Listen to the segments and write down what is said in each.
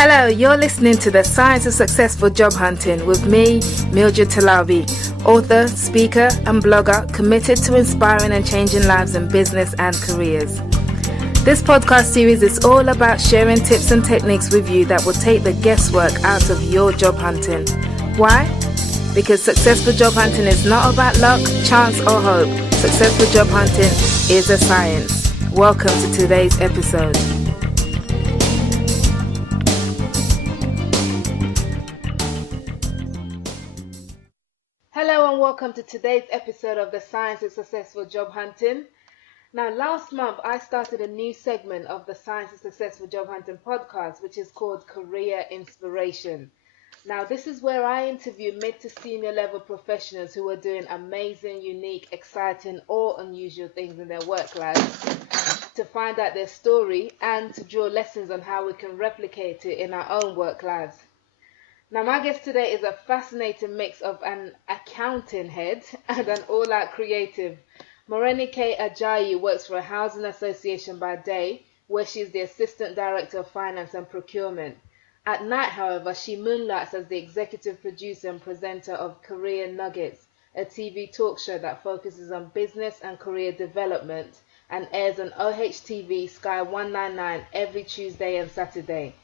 Hello, you're listening to The Science of Successful Job Hunting with me, Mildred Talabi, author, speaker and blogger committed to inspiring and changing lives in business and careers. This podcast series is all about sharing tips and techniques with you that will take the guesswork out of your job hunting. Why? Because successful job hunting is not about luck, chance or hope. Successful job hunting is a science. Welcome to today's episode. Hello and welcome to today's episode of The Science of Successful Job Hunting. Now, last month I started a new segment of the Science of Successful Job Hunting podcast, which is called Career Inspiration. Now, this is where I interview mid to senior level professionals who are doing amazing, unique, exciting or unusual things in their work lives to find out their story and to draw lessons on how we can replicate it in our own work lives. Now, my guest today is a fascinating mix of an accounting head and an all-out creative. Morenike Ajayi works for a housing association by day, where she is the Assistant Director of Finance and Procurement. At night, however, she moonlights as the executive producer and presenter of Career Nuggets, a TV talk show that focuses on business and career development and airs on OHTV Sky 199 every Tuesday and Saturday.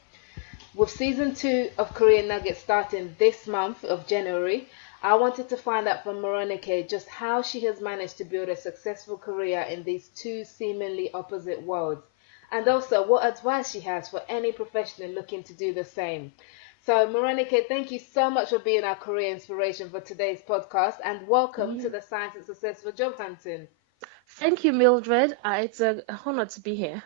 With season 2 of Career Nuggets starting this month of January, I wanted to find out from Morenike just how she has managed to build a successful career in these two seemingly opposite worlds, and also what advice she has for any professional looking to do the same. So Morenike, thank you so much for being our career inspiration for today's podcast, and welcome to the Science of Successful Job Hunting. Thank you, Mildred. It's an honor to be here.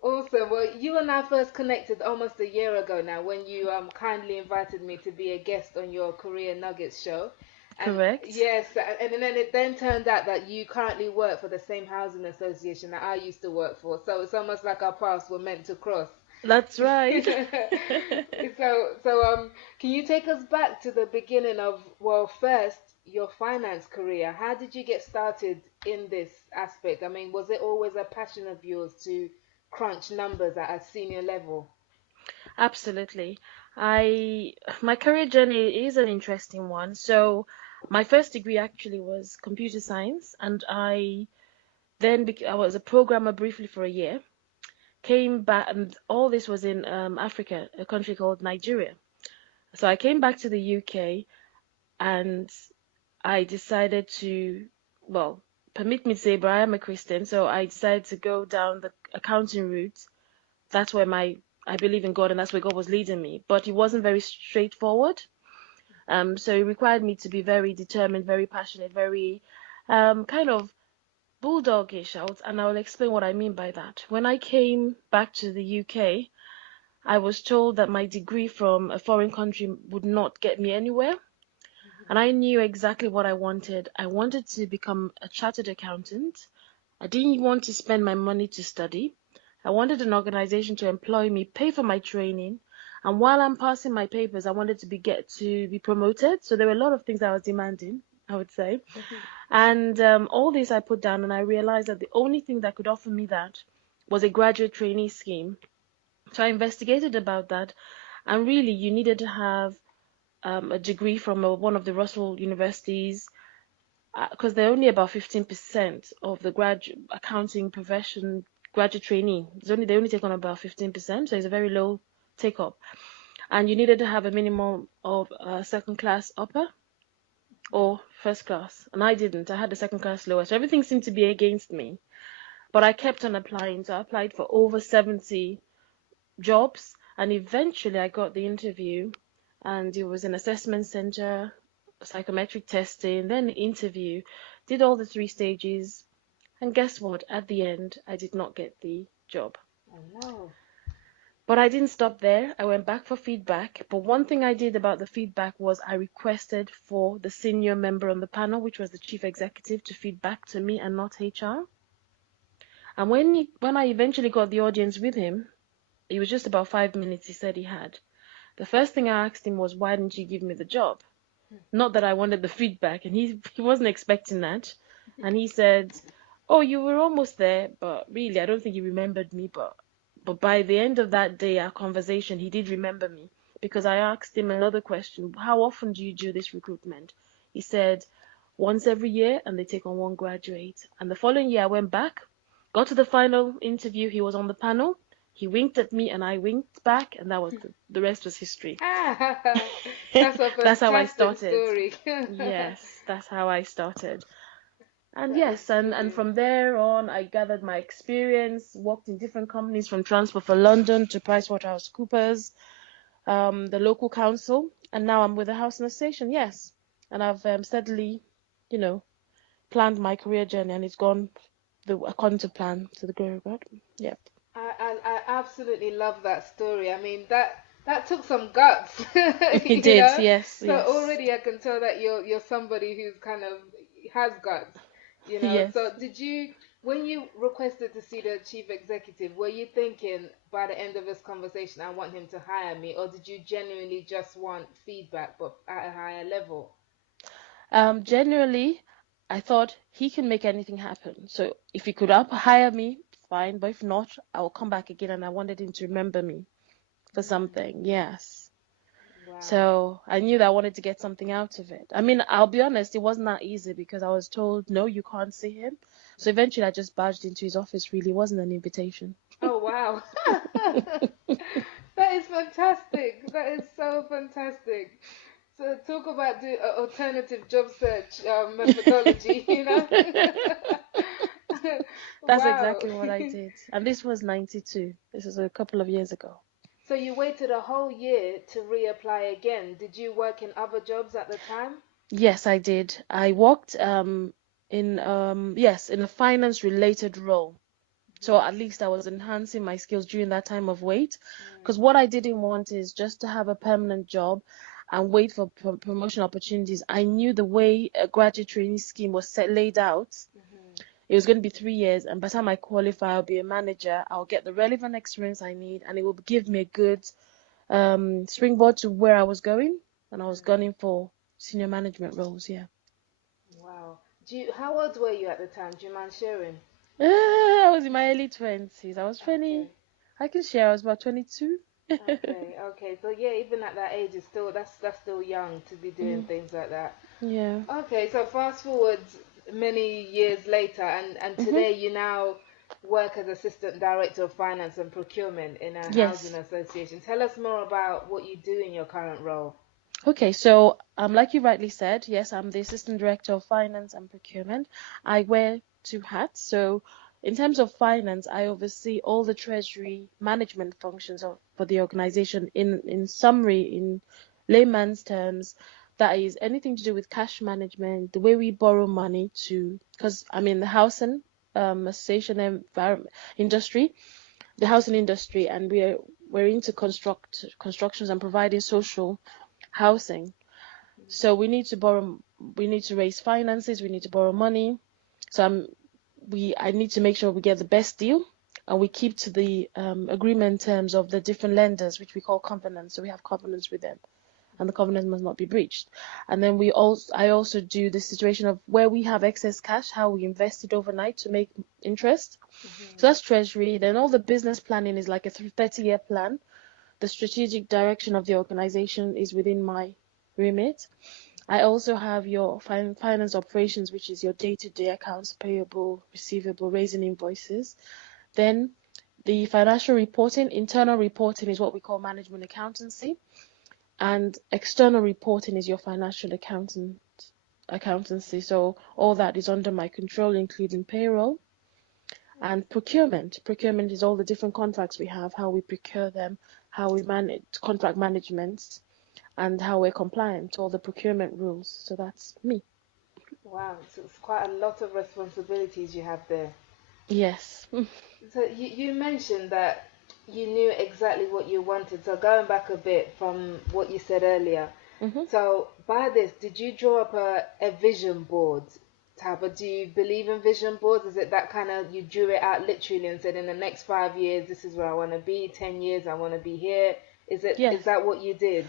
Awesome. Well, you and I first connected almost a year ago now when you kindly invited me to be a guest on your Career Nuggets show. And Correct. yes, and then it then turned out that you currently work for the same housing association that I used to work for. So it's almost like our paths were meant to cross. That's right. So can you take us back to the beginning of, well, first, your finance career? How did you get started in this aspect? I mean, was it always a passion of yours to crunch numbers at a senior level? Absolutely. My career journey is an interesting one. So my first degree actually was computer science, and I was a programmer briefly for a year. Came back, and all this was in Africa, a country called Nigeria. So I came back to the UK, and I decided to, well, permit me to say, but I am a Christian, so I decided to go down the accounting route. That's where I believe in God, and that's where God was leading me. But it wasn't very straightforward. So it required me to be very determined, very passionate, very kind of bulldogish out, and I'll explain what I mean by that. When I came back to the UK, I was told that my degree from a foreign country would not get me anywhere. And I knew exactly what I wanted. I wanted to become a chartered accountant. I didn't want to spend my money to study. I wanted an organization to employ me, pay for my training, and while I'm passing my papers, I wanted to get to be promoted. So there were a lot of things I was demanding, I would say. And all this I put down, and I realized that the only thing that could offer me that was a graduate trainee scheme. So I investigated about that, and really you needed to have a degree from one of the Russell universities, because they're only about 15% of the accounting profession graduate trainee. They only take on about 15%, so it's a very low take up. And you needed to have a minimum of second class upper or first class, and I didn't. I had the second class lower, so everything seemed to be against me. But I kept on applying, so I applied for over 70 jobs, and eventually I got the interview, and it was an assessment center, psychometric testing, then interview, did all the 3 stages, and guess what? At the end, I did not get the job. Oh no. But I didn't stop there. I went back for feedback. But one thing I did about the feedback was I requested for the senior member on the panel, which was the chief executive, to feed back to me and not HR. And when I eventually got the audience with him, it was just about 5 minutes he said he had. The first thing I asked him was, why didn't you give me the job? Not that I wanted the feedback, and he wasn't expecting that. And he said, oh, you were almost there, but really, I don't think you remembered me, but But by the end of that day, our conversation, he did remember me because I asked him another question. How often do you do this recruitment? He said once every year, and they take on one graduate. And the following year, I went back, got to the final interview. He was on the panel. He winked at me and I winked back, and that was the rest was history. That's a That's how I fantastic started. story. Yes, that's how I started. And That is yes, and brilliant. from there on, I gathered my experience, worked in different companies from Transport for London to PricewaterhouseCoopers, the local council, and now I'm with the Housing Association, yes. And I've steadily, you know, planned my career journey, and it's gone according to plan to the glory of God. Yep. I absolutely love that story. I mean, that took some guts, It you did, know. yes, So yes, already I can tell that you're somebody who's kind of has guts, you know. yes. So did you, when you requested to see the chief executive, were you thinking by the end of this conversation I want him to hire me, or did you genuinely just want feedback but at a higher level? Generally, I thought he can make anything happen. So if he could up hire me, fine. But if not, I will come back again. And I wanted him to remember me for Mm, something. Yes. wow. So I knew that I wanted to get something out of it. I mean, I'll be honest, it wasn't that easy because I was told, no, you can't see him. So eventually I just barged into his office, really. It wasn't an invitation. Oh wow. That is fantastic. That is so fantastic. So talk about the alternative job search methodology, you know? That's Wow. exactly what I did. And this was 92. This is a couple of years ago. So you waited a whole year to reapply again. Did you work in other jobs at the time? Yes, I did. I worked in yes, in a finance related role. So at least I was enhancing my skills during that time of wait. Because what I didn't want is just to have a permanent job and wait for promotion opportunities. I knew the way a graduate training scheme was laid out. Mm-hmm. It was going to be 3 years, and by the time I qualify, I'll be a manager. I'll get the relevant experience I need, and it will give me a good springboard to where I was going. And I was gunning for senior management roles. Yeah. Wow. How old were you at the time? Do you mind sharing? I was in my early 20s. I was 20. Okay. I can share. I was about 22. Okay, okay. So yeah, even at that age, it's still that's still young to be doing Mm, things like that. yeah. Okay, so fast forward many years later, and Hmm. today you now work as assistant director of finance and procurement in a housing Yes. association. Tell us more about what you do in your current role. Okay, so like you rightly said, yes, I'm the assistant director of finance and procurement. I wear two hats. So in terms of finance, I oversee all the treasury management functions for the organization. In summary, in layman's terms, that is anything to do with cash management, the way we borrow money to, because I'm in the housing association environment industry, the housing industry, and we're into constructions and providing social housing. So we need to raise finances, we need to borrow money. So I need to make sure we get the best deal and we keep to the agreement terms of the different lenders, which we call covenants. So we have covenants with them, and the covenant must not be breached. And then I also do the situation of where we have excess cash, how we invest it overnight to make interest. So Hmm. that's treasury. Then all the business planning is like a 30-year plan. The strategic direction of the organization is within my remit. I also have your finance operations, which is your day-to-day accounts payable, receivable, raising invoices. Then the financial reporting, internal reporting is what we call management accountancy, and external reporting is your financial accountancy. So all that is under my control, including payroll and procurement. Procurement is all the different contracts we have, how we procure them, how we manage contract management, and how we're compliant to all the procurement rules. So that's me. Wow, so it's quite a lot of responsibilities you have there. Yes. So you mentioned that you knew exactly what you wanted. So going back a bit from what you said earlier, Hmm. so by this, did you draw up a vision board, Taba? Do you believe in vision boards? Is it that kind of you drew it out literally and said in the next 5 years this is where I want to be, 10 years I want to be here? Is Yes. that what you did?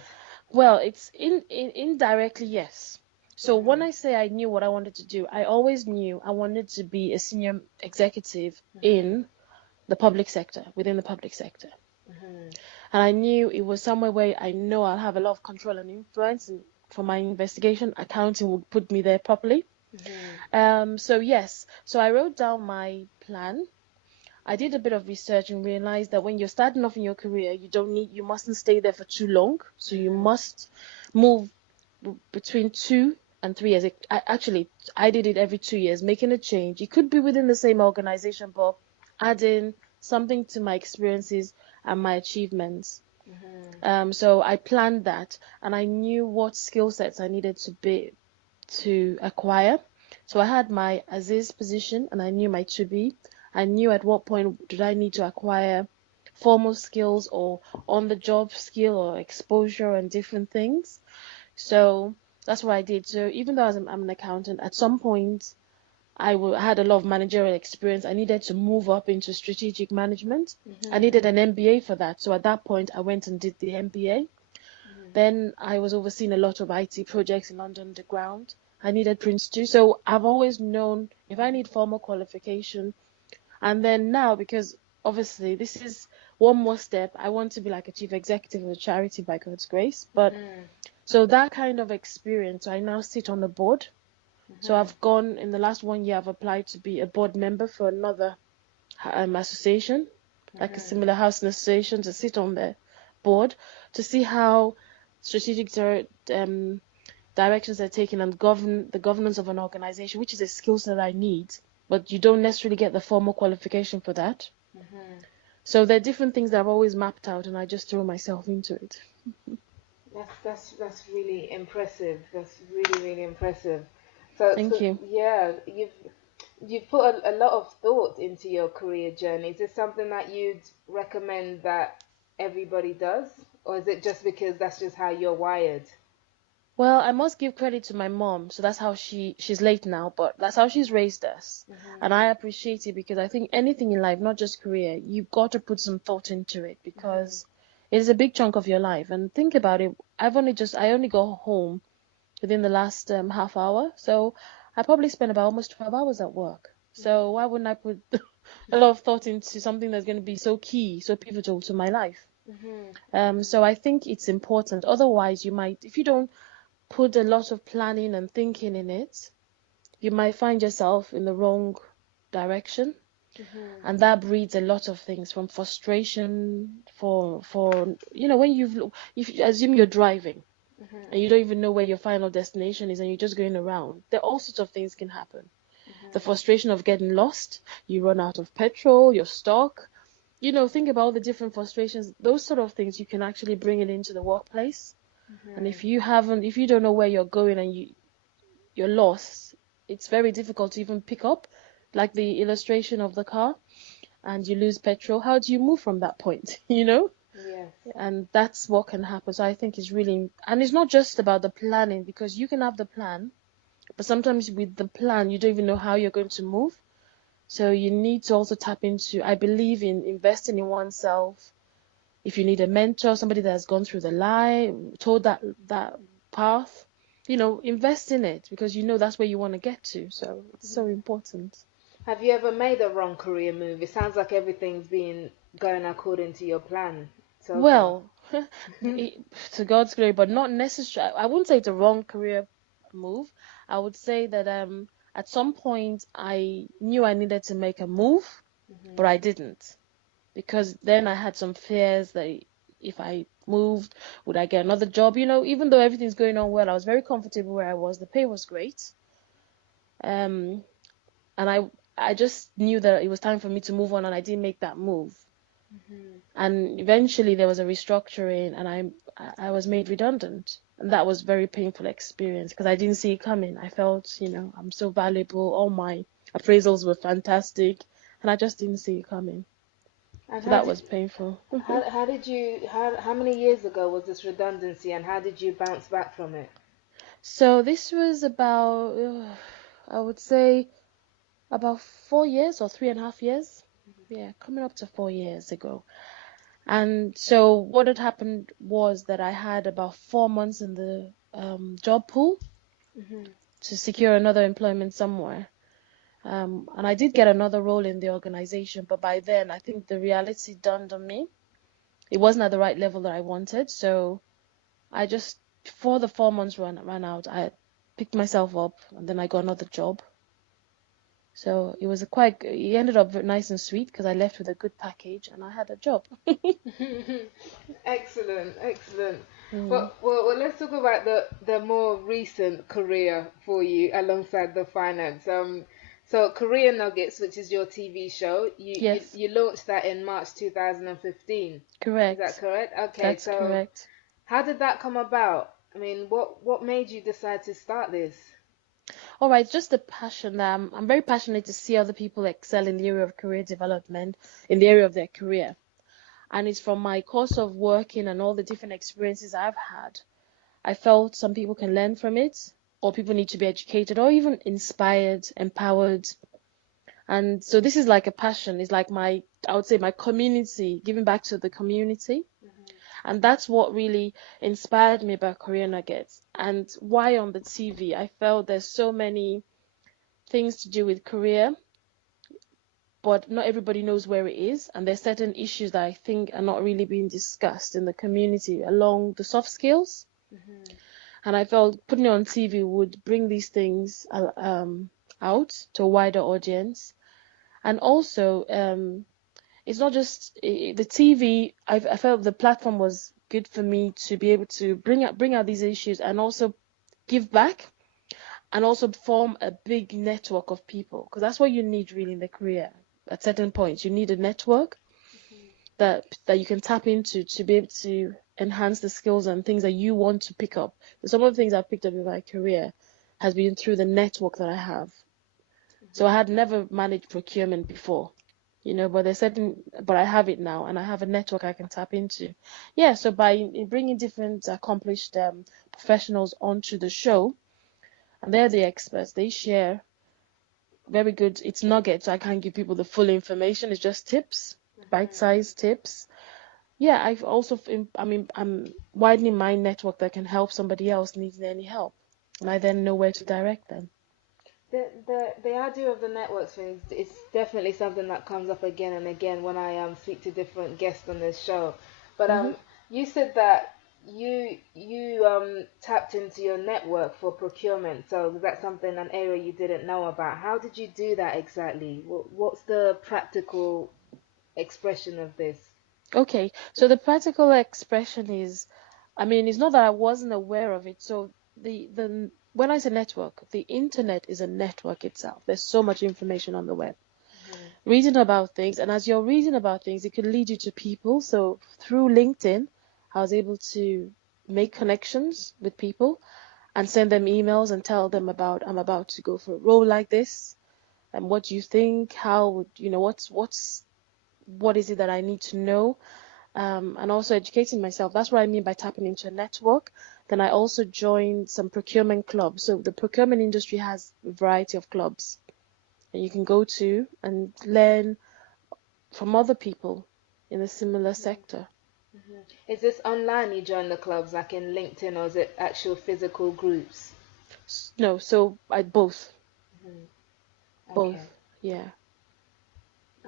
Well, it's indirectly, yes. So when Mhm. I say I knew what I wanted to do, I always knew I wanted to be a senior executive Mhm. in the public sector, within the public sector. Mm-hmm. And I knew it was somewhere where I know I'll have a lot of control and influence. And for my investigation, accounting would put me there properly. Mm-hmm. So yes, so I wrote down my plan. I did a bit of research and realized that when you're starting off in your career, you mustn't stay there for too long. So you Mm-hmm. must move between 2 and 3 years. I did it every 2 years, making a change. It could be within the same organization, but adding something to my experiences and my achievements. Mm-hmm. So I planned that, and I knew what skill sets I needed to acquire. So I had my Aziz position, and I knew my to be. I knew at what point did I need to acquire formal skills or on the job skill or exposure and different things. So that's what I did. So even though I'm an accountant, at some point had a lot of managerial experience. I needed to move up into strategic management. I Mm-hmm. needed an MBA for that. So at that point, I went and did the MBA. Then I was overseeing a lot of IT projects in London Underground. I needed Prince 2. So I've always known if I need formal qualification. And then now, because obviously this is one more step, I want to be like a chief executive of a charity by God's grace. But Mm-hmm. so that kind of experience, I now sit on the board. So Mm-hmm. I've gone in the last 1 year, I've applied to be a board member for another association, like a Mm-hmm. similar housing association, to sit on the board to see how strategic directions are taken and govern the governance of an organization, which is a skill set I need, but you don't necessarily get the formal qualification for that. Mm-hmm. So there are different things that I've always mapped out, and I just throw myself into it. That's really impressive. That's really really impressive. So Thank you. yeah, you've put a lot of thought into your career journey. Is this something that you'd recommend that everybody does, or is it just because that's just how you're wired? Well, I must give credit to my mom. So that's how she's late now, but that's how she's raised us. And Mm-hmm. I appreciate it because I think anything in life, not just career, you've got to put some thought into it Mm-hmm. because it is a big chunk of your life. And think about it, I only got home within the last half hour. So I probably spent about almost 12 hours at work. So why wouldn't I put a lot of thought into something that's going to be so key, so pivotal to my life? Mm-hmm. So I think it's important. Otherwise, if you don't put a lot of planning and thinking in it, you might find yourself in the wrong direction. Mm-hmm. And that breeds a lot of things from frustration for when if you assume you're driving and you Mm-hmm. don't even know where your final destination is and you're just going around, there all sorts of things can happen. The Mm-hmm. frustration of getting lost, you run out of petrol, you're stuck. Think about all the different frustrations, those sort of things you can actually bring it into the workplace. And Mm-hmm. if you don't know where you're going and you're lost, it's very difficult to even pick up, like the illustration of the car, and you lose petrol. How do you move from that point? Yes. And that's what can happen. So I think it's really, and it's not just about the planning, because you can have the plan, but sometimes with the plan, you don't even know how you're going to move. So you need to also tap into, I believe in investing in oneself. If you need a mentor, somebody that has gone through the line, told that path, invest in it because that's where you want to get to. So it's so important. Have you ever made a wrong career move? It sounds like everything's been going according to your plan so far. Well, to God's glory, but not necessarily. I wouldn't say it's a wrong career move. I would say that at some point I knew I needed to make a move, but I didn't, because then I had some fears that if I moved, would I get another job? Even though everything's going on well, I was very comfortable where I was. The pay was great. Um, and I just knew that it was time for me to move on, and I didn't make that move. Mm-hmm. And eventually there was a restructuring, and I was made redundant, and that was very painful experience because I didn't see it coming. I felt, I'm so valuable. All my appraisals were fantastic, and I just didn't see it coming. And So that was painful. how did you how many years ago was this redundancy, and how did you bounce back from it? So this was about, I would say, about 4 years or 3.5 years. Yeah, coming up to 4 years ago. And so what had happened was that I had about 4 months in the job pool Mm-hmm. to secure another employment somewhere. And I did get another role in the organization, but by then I think the reality dawned on me. It wasn't at the right level that I wanted. So I just, before the 4 months ran out, I picked myself up and then I got another job. So it ended up nice and sweet because I left with a good package and I had a job. Excellent, excellent. Mm. Well, let's talk about the more recent career for you alongside the finance. So Korea Nuggets, which is your TV show, Yes, you launched that in March 2015. Is that correct. correct? Okay, That's so correct. how did that come about? I mean, what made you decide to start this? All right, just the passion that I'm very passionate to see other people excel in the area of career development, in the area of their career. And it's from my course of working and all the different experiences I've had. I felt some people can learn from it, or people need to be educated, or even inspired, empowered. And so this is like a passion. It's like I would say my community, giving back to the community. And that's what really inspired me about Korea Nuggets. And why on the TV, I felt there's so many things to do with career, but not everybody knows where it is. And there's certain issues that I think are not really being discussed in the community along the soft skills. And I felt putting it on TV would bring these things out to a wider audience. And also, it's not just the TV. I felt the platform was good for me to be able to bring out these issues and also give back and also form a big network of people, because that's what you need really in the career. At certain points, you need a network that you can tap into to be able to enhance the skills and things that you want to pick up. So some of the things I've picked up in my career has been through the network that I have. So I had never managed procurement before, but I have it now and I have a network I can tap into. Yeah, so by bringing different accomplished professionals onto the show, and they're the experts, they share very good, it's nuggets. I can't give people the full information, it's just tips, bite-sized tips. Yeah, I'm widening my network that can help somebody else needs any help, and I then know where to direct them. The idea of the networks thing is definitely something that comes up again and again when I speak to different guests on this show. But Hmm. you said that you tapped into your network for procurement. So was that something, an area you didn't know about? How did you do that exactly? What's the practical expression of this? Okay, so the practical expression is, it's not that I wasn't aware of it. So the when I say network, the internet is a network itself. There's so much information on the web. Reading about things, and as you're reading about things, it could lead you to people. So through LinkedIn, I was able to make connections with people and send them emails and tell them about I'm about to go for a role like this, and what do you think? How would what is it that I need to know? And also educating myself. That's what I mean by tapping into a network. Then I also joined some procurement clubs. So the procurement industry has a variety of clubs that you can go to and learn from other people in a similar sector. Is this online you join the clubs, like in LinkedIn, or is it actual physical groups? No, so I both, Okay. yeah.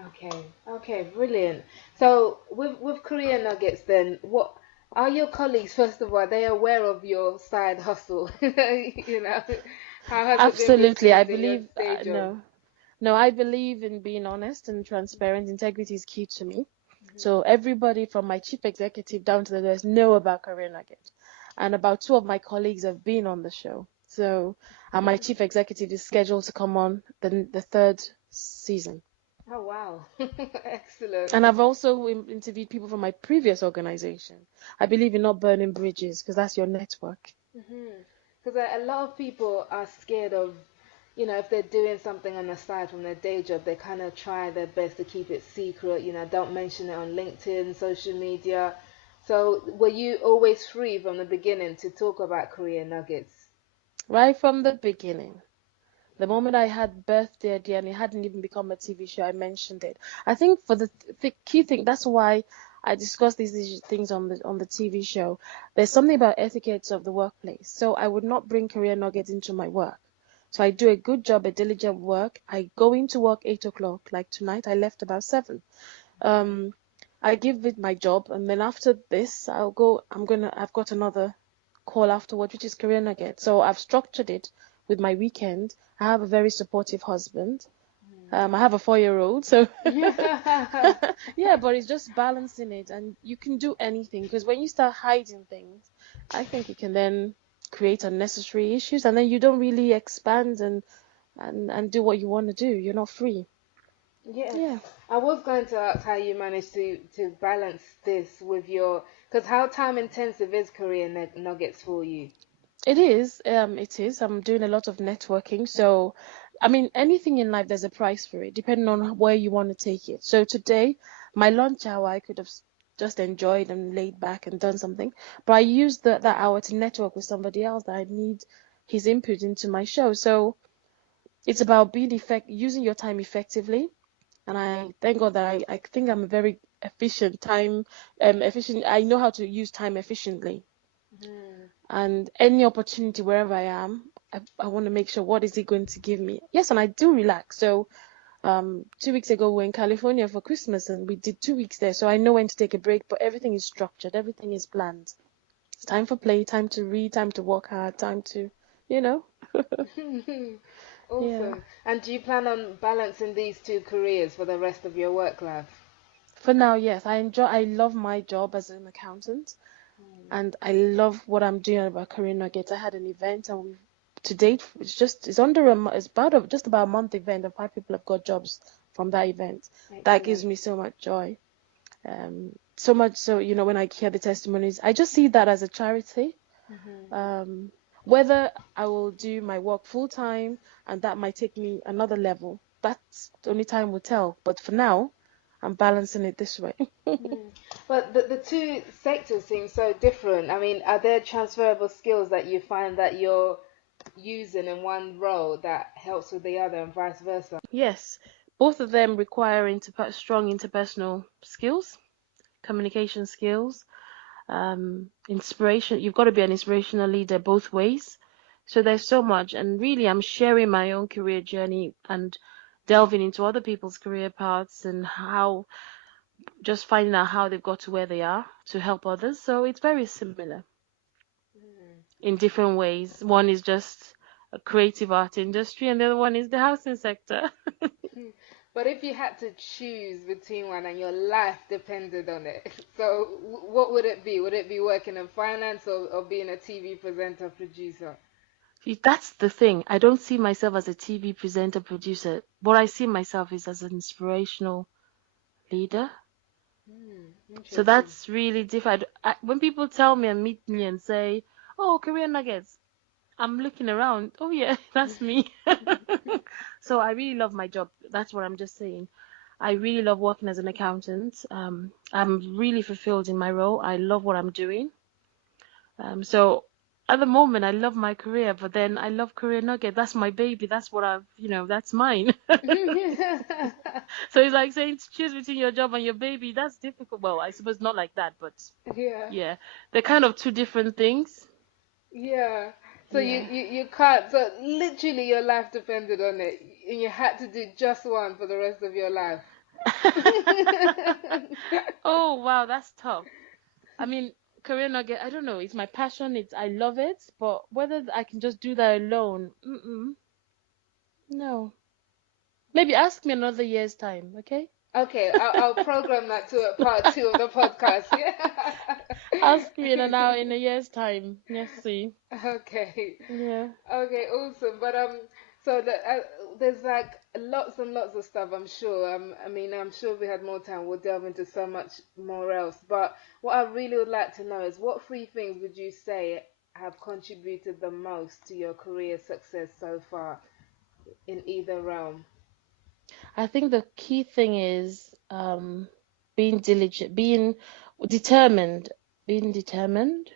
Okay, okay, brilliant. So with Korean Nuggets, then what are your colleagues? First of all, are they aware of your side hustle? You know, how has it been Absolutely, I received in your believe day job? no, I believe in being honest and transparent. Integrity is key to me. So everybody from my chief executive down to the rest know about Career Nugget. And about two of my colleagues have been on the show. So, and my chief executive is scheduled to come on the third season. Oh wow, excellent. And I've also interviewed people from my previous organization. I believe in not burning bridges because that's your network. Because a lot of people are scared of, if they're doing something on the side from their day job, they kind of try their best to keep it secret. Don't mention it on LinkedIn, social media. So were you always free from the beginning to talk about Korean Nuggets? Right from the beginning. The moment I had birthed the idea and it hadn't even become a TV show, I mentioned it. I think for the key thing, that's why I discussed these things on the TV show. There's something about etiquettes of the workplace. So I would not bring career nuggets into my work. So I do a good job, a diligent work. I go into work 8 o'clock. Like tonight, I left about 7. Um, I give it my job, and then after this, I've got another call afterward, which is career nugget. So I've structured it with my weekend. I have a very supportive husband. I have a 4-year-old, so Yeah. yeah, but it's just balancing it, and you can do anything because when you start hiding things, I think it can then create unnecessary issues, and then you don't really expand and do what you want to do. You're not free. Yes, Yeah. I was going to ask how you managed to balance this with your, because how time intensive is Korean nuggets for you? It is. I'm doing a lot of networking. So, I mean, anything in life, there's a price for it, depending on where you want to take it. So today, my lunch hour, I could have just enjoyed and laid back and done something. But I used that hour to network with somebody else that I need his input into my show. So it's about using your time effectively. And I thank God that I think I'm a very efficient. I know how to use time efficiently. Hmm. And any opportunity wherever I am, I want to make sure what is it going to give me. Yes, and I do relax. So 2 weeks ago we were in California for Christmas and we did 2 weeks there. So I know when to take a break, but everything is structured, everything is planned. It's time for play, time to read, time to work hard, time to, you know. Yeah. Awesome. And do you plan on balancing these two careers for the rest of your work life? For now, yes, I love my job as an accountant. And I love what I'm doing about Career Nuggets. I had an event, and to date, it's just about a month event, and 5 people have got jobs from that event. That gives Excellent. me so much joy. So much so, when I hear the testimonies, I just see that as a charity. Hmm. Um, Whether I will do my work full time, and that might take me another level. That's the only time will tell. But for now, I'm balancing it this way. Mm. But the two sectors seem so different. I mean, are there transferable skills that you find that you're using in one role that helps with the other and vice versa? Yes, both of them require strong interpersonal skills, communication skills, inspiration. You've got to be an inspirational leader both ways. So there's so much, and really, I'm sharing my own career journey and delving into other people's career paths and just finding out how they've got to where they are to help others. So it's very similar in different ways. One is just a creative art industry, and the other one is the housing sector. Hmm. But if you had to choose between one and your life depended on it, so what would it be? Would it be working in finance or being a TV presenter, producer? See, that's the thing. I don't see myself as a TV presenter, producer. What I see myself is as an inspirational leader. Hmm, So interesting. that's really different. When people tell me and meet me and say, "Oh, career nuggets," I'm looking around. Oh yeah, that's me. So I really love my job. That's what I'm just saying. I really love working as an accountant. I'm really fulfilled in my role. I love what I'm doing. So at the moment, I love my career, but then I love Career Nugget. That's my baby. That's what that's mine. So it's like saying to choose between your job and your baby. That's difficult. Well, I suppose not like that, but Yeah. yeah, they're kind of two different things. Yeah. So Yeah. you can't, so literally your life depended on it and you had to do just one for the rest of your life. Oh, wow, that's tough. I mean, Career Nugget, I don't know. It's my passion. I love it, but whether I can just do that alone, no. Maybe ask me another year's time, okay? Okay, I'll program that to a part two of the podcast. Yeah. Ask me in a year's time. Yes, see. Okay. Yeah. Okay, awesome. But so there's like lots and lots of stuff. I'm sure. I mean, I'm sure if we had more time, we'll delve into so much more else. But what I really would like to know is what three things would you say have contributed the most to your career success so far in either realm? I think the key thing is being diligent, being determined. Being determined.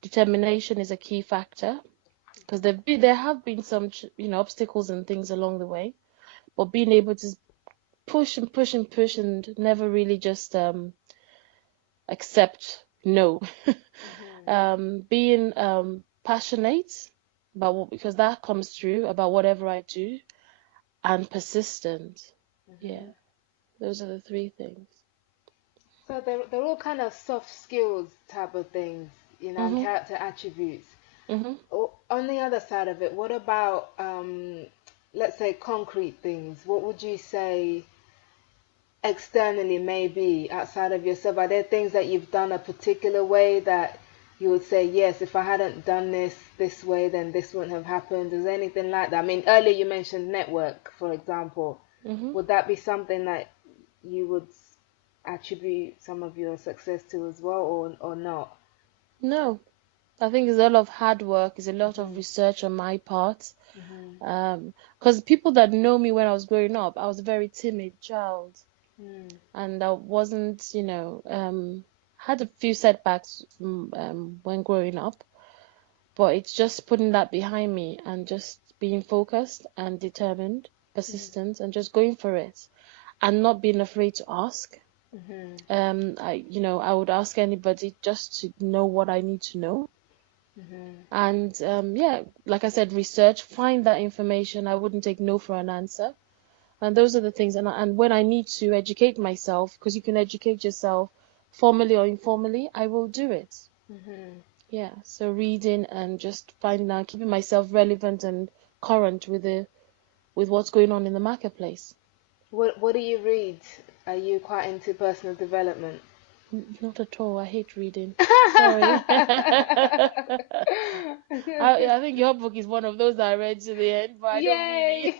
Determination is a key factor because there have been some obstacles and things along the way, but being able to push and push and push and never really just accept no. Hmm. Being passionate, because that comes through about whatever I do, and persistent. Yeah, those are the three things. So they're all kind of soft skills type of things, and Mhm. character attributes. Mhm. On the other side of it, what about let's say concrete things? What would you say externally maybe outside of yourself? Are there things that you've done a particular way that you would say, yes, if I hadn't done this way, then this wouldn't have happened? Is there anything like that? I mean, earlier you mentioned network, for example. Mhm. Would that be something that you would attribute some of your success to as well, or not? No, I think it's a lot of hard work. It's a lot of Mhm. research on my part. Mhm. Because people that know me when I was growing up, I was a very timid child, Mm. and I wasn't, had a few setbacks when growing up, but it's just putting that behind me and just being focused and determined, Mm. persistent, and just going for it, and not being afraid to ask. Mhm. I would ask anybody just to know what I need to know. Mhm. And yeah, like I said, research, find that information. I wouldn't take no for an answer. And those are the things. And when I need to educate myself, because you can educate yourself formally or informally, I will do it. Mhm. Yeah. So reading and just finding out, keeping myself relevant and current with what's going on in the marketplace. What do you read? Are you quite into personal development? Not at all. I hate reading. Sorry. I think your book is one of those I read to the end, but I don't really. Yay!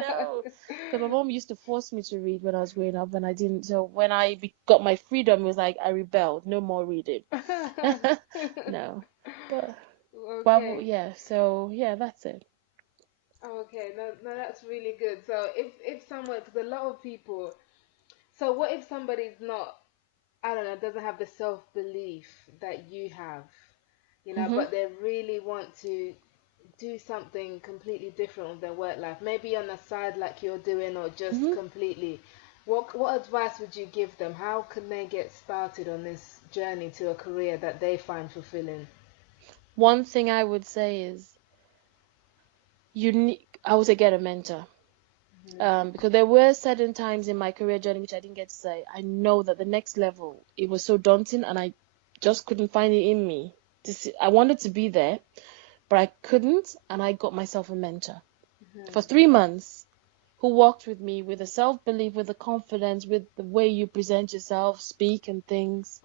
No, because my mom used to force me to read when I was growing up, and I didn't. So when I got my freedom, it was like I rebelled. No more reading. No, but well, Okay. yeah. So yeah, that's it. Okay. No, that's really good. So if someone, because a lot of people, so what if somebody's not, I don't know, doesn't have the self belief that you have, Mhm. but they really want to do something completely different with their work life, maybe on the side like you're doing, or just Mhm. completely. What advice would you give them? How can they get started on this journey to a career that they find fulfilling? One thing I would say is you need. I would say get a mentor. Because there were certain times in my career journey which I didn't get to say. I know that the next level, it was so daunting, and I just couldn't find it in me. I wanted to be there, but I couldn't, and I got myself a mentor for 3 months who walked with me with the self-belief, with the confidence, with the way you present yourself, speak, and things.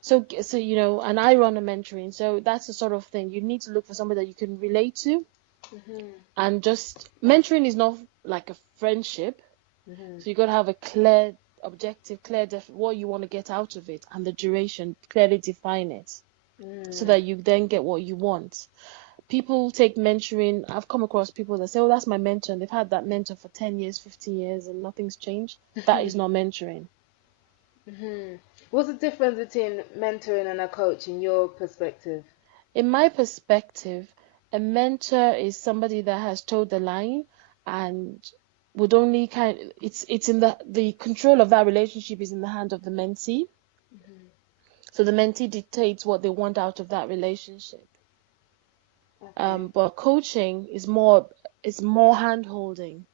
So and I run a mentoring, so that's the sort of thing you need to look for somebody that you can relate to, Mhm. and just mentoring is not like a friendship. Mhm. So you got to have a clear objective, what you want to get out of it, and the duration, clearly define it so Mhm. that you then get what you want. People take mentoring. I've come across people that say, "Oh, that's my mentor," and they've had that mentor for 10 years, 15 years, and nothing's changed. That is Mhm. not mentoring. Mhm. What's the difference between mentoring and a coach in your perspective? In my perspective, a mentor is somebody that has told the line and would only it's in the control of that relationship is in the hand of the mentee. Mhm. So the mentee dictates what they want out of that relationship. Okay. But coaching is more hand holding.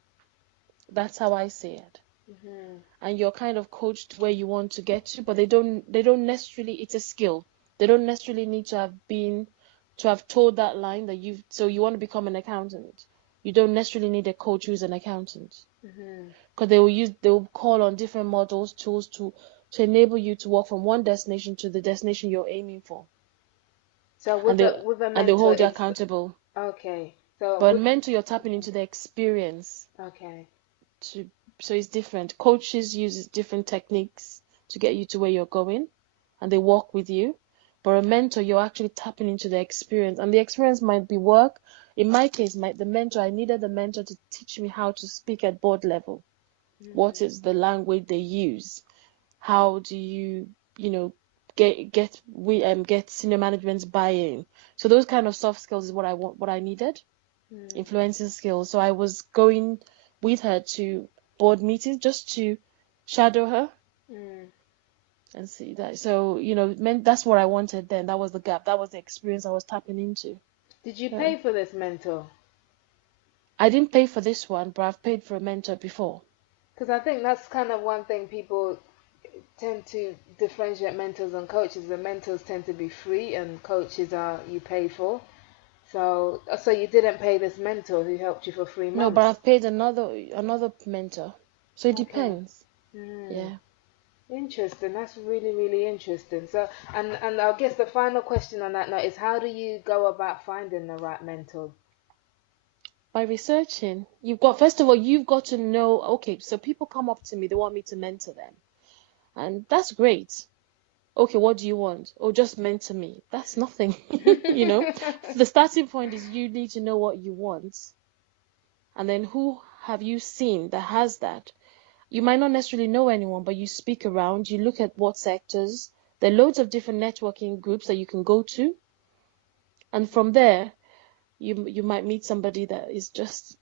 That's how I see it. Mhm. And you're kind of coached where you want to get to, but they don't necessarily, it's a skill. They don't necessarily need to have told that line that you want to become an accountant. You don't necessarily need a coach who's an accountant, Mhm. because they will call on different models, tools to enable you to walk from one destination to the destination you're aiming for, So and with they a and they mentor, hold you it's accountable. okay. So But with mentor, you're tapping into the experience okay. to so it's different. Coaches use different techniques to get you to where you're going, and they walk with you. But a mentor, you're actually tapping into the experience, and the experience might be work. In my case, I needed the mentor to teach me how to speak at board level. What Mhm. is the language they use? How do you know, get senior management's buy-in? So those kind of soft skills is what I needed, Mhm. influencing skills. So I was going with her to board meetings just to shadow her Mhm. and see that. So, that's what I wanted then. That was the gap. That was the experience I was tapping into. Did you pay for this mentor? I didn't pay for this one, but I've paid for a mentor before. Because I think that's kind of one thing people tend to differentiate mentors and coaches. The mentors tend to be free, and coaches are you pay for. So you didn't pay this mentor who helped you for 3 No, but months. I've paid another mentor. So it Okay. depends. Mm. Yeah. Interesting. That's really, really interesting. So, and I guess the final question on that note is, how do you go about finding the right mentor? By researching, first of all, you've got to know, okay, so people come up to me, they want me to mentor them. And that's great. Okay, what do you want? Oh, just mentor me. That's nothing. The starting point is you need to know what you want. And then who have you seen that has that? You might not necessarily know anyone, but you speak around, you look at what sectors. There are loads of different networking groups that you can go to. And from there, you might meet somebody that has just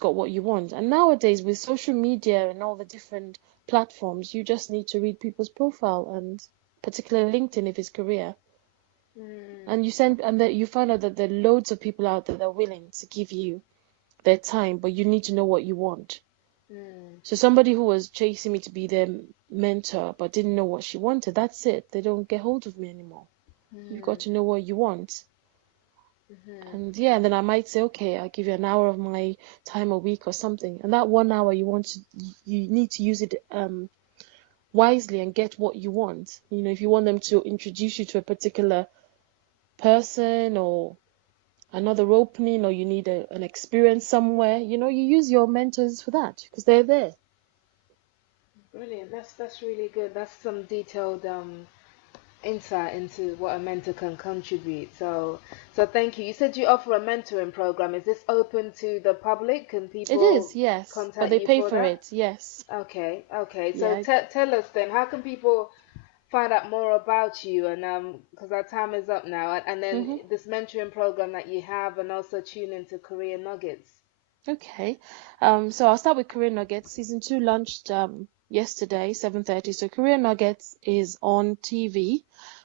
got what you want. And nowadays, with social media and all the different platforms, you just need to read people's profile, and particularly LinkedIn if it's career. And you find out that there are loads of people out there that are willing to give you their time, but you need to know what you want. So somebody who was chasing me to be their mentor but didn't know what she wanted, that's it. They don't get hold of me anymore. You've got to know what you want. And then I might say, okay, I'll give you an hour of my time a week or something. And that 1 hour you need to use it wisely and get what you want. If you want them to introduce you to a particular person or another opening, or you need an experience somewhere, you use your mentors for that because they're there. Brilliant. That's really good. That's some detailed insight into what a mentor can contribute. So thank you. You said you offer a mentoring program. Is this open to the public? Can people? It is, yes. Contact but they you pay for for that? it, yes. Okay. So Yeah. tell us then, how can people find out more about you? And because our time is up now, and then this mentoring program that you have, and also tune into Career Nuggets. Okay. So I'll start with Career Nuggets. Season 2 launched yesterday, 7:30. So Career Nuggets is on TV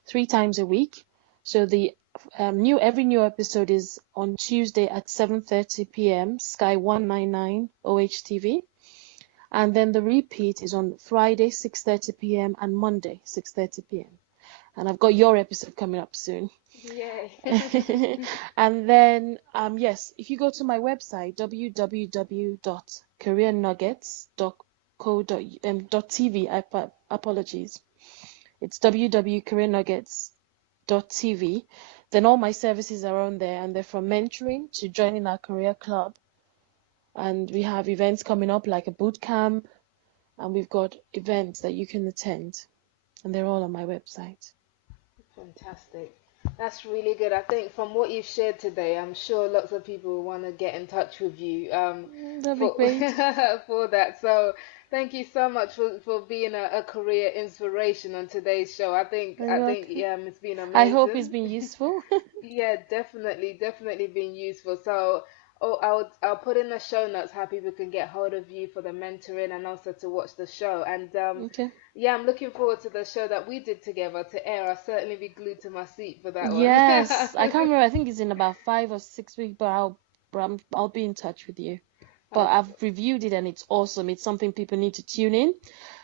3 times a week. So the every new episode is on Tuesday at 7:30 p.m. Sky 199 OHTV. And then the repeat is on Friday 6:30 p.m. and Monday 6:30 p.m. And I've got your episode coming up soon. Yay. And then, yes, if you go to my website, www.careernuggets.co.tv, apologies. It's www.careernuggets.tv. Then all my services are on there, and they're from mentoring to joining our career club. And we have events coming up like a boot camp, and we've got events that you can attend, and they're all on my website. Fantastic. That's really good. I think from what you've shared today, I'm sure lots of people will want to get in touch with you That'd be great. for that. So thank you so much for being a career inspiration on today's show. I think it's been amazing. I hope it's been useful. Yeah, definitely been useful. So I'll put in the show notes how people can get hold of you for the mentoring and also to watch the show. And Okay. yeah, I'm looking forward to the show that we did together to air. I'll certainly be glued to my seat for that one. Yes, I can't remember. I think it's in about 5 or 6 weeks, but I'll be in touch with you. But Okay. I've reviewed it and it's awesome. It's something people need to tune in.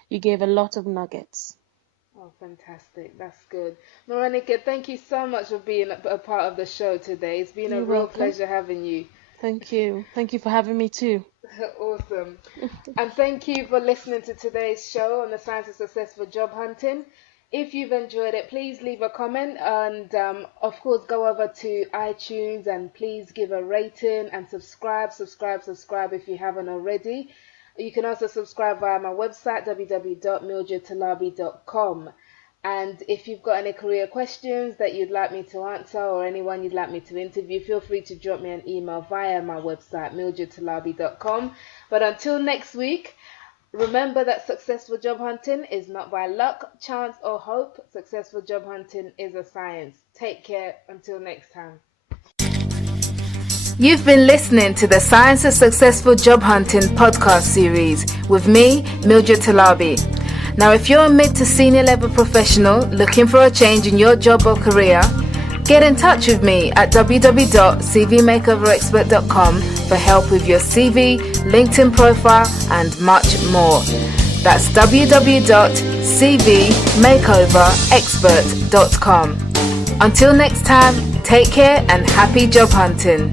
You gave a lot of nuggets. Oh, fantastic. That's good. Morenike, thank you so much for being a part of the show today. It's been a You're real welcome. pleasure having you. Thank you. Thank you for having me too. Awesome. And thank you for listening to today's show on the Science of Successful Job Hunting. If you've enjoyed it, please leave a comment and, of course, go over to iTunes and please give a rating and subscribe if you haven't already. You can also subscribe via my website, www.mildredtalabi.com. And if you've got any career questions that you'd like me to answer or anyone you'd like me to interview, feel free to drop me an email via my website, mildredtalabi.com. But until next week, remember that successful job hunting is not by luck, chance, or hope. Successful job hunting is a science. Take care until next time. You've been listening to the Science of Successful Job Hunting podcast series with me, Mildred Talabi. Now, if you're a mid to senior level professional looking for a change in your job or career, Get in touch with me at www.cvmakeoverexpert.com for help with your CV, LinkedIn profile, and much more. That's www.cvmakeoverexpert.com. Until next time, take care and happy job hunting.